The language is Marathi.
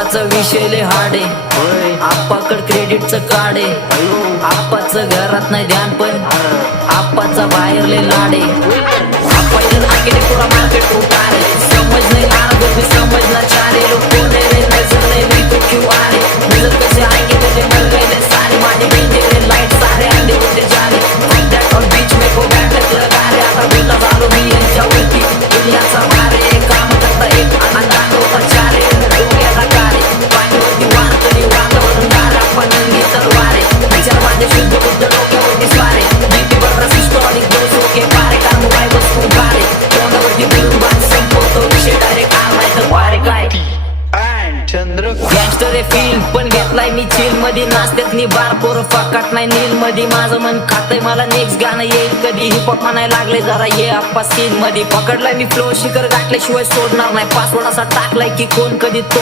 आप्पाचा विषय लय हार्ड आहे, आप्पाकड क्रेडिटचं कार्ड आहे, आप्पाचं घरात नाही ध्यान पण आप्पाचा बाहेर लय लाड आहे. आप्पा इथं नाकेने पुरा मार्केट उतार आहे, समज नाही आग मी समजणार चारे लोक कोण रे नजर नाही मी तो क्यों आ रे नजर कसे आएंगे मुझे मर गए सारे माझे बेटे रे लाइट सारे अंधे होते जाने कॉन्टैक्ट और बीच में को बैठक लगा रे आता बोला वालो भी जाऊंगी दुनियाचा मारे काम करता एक अंदाज होता चारे डोक्याला कारे पाणीवरती वाहतरी वातावरण धारा पणंगी तलवारे विचार माझे शुद्ध बुद्ध डोक्यावरती स्वारे बीपी वर सिस्टोनिक दोषो के पारे काम काय बसू पारे तोंडावरती बिळून बात संपवतो विषय डायरेक्ट आलाय वारे काय गँगस्टर आहे फील पण घेतलाय मी चिल मध्ये नाचत्यात नि बार पोरं फाकाट नाही नील मध्ये माझं मन खातंय मला नेक्स्ट गाणं येईल कधी हिपहॉप म्हणायला लागले जरा ये आप्पा सीन मध्ये पकडलाय मी फ्लो शिखर गाठल्याशिवाय सोडणार नाही पासवर्ड असा टाकलाय की कोण कधी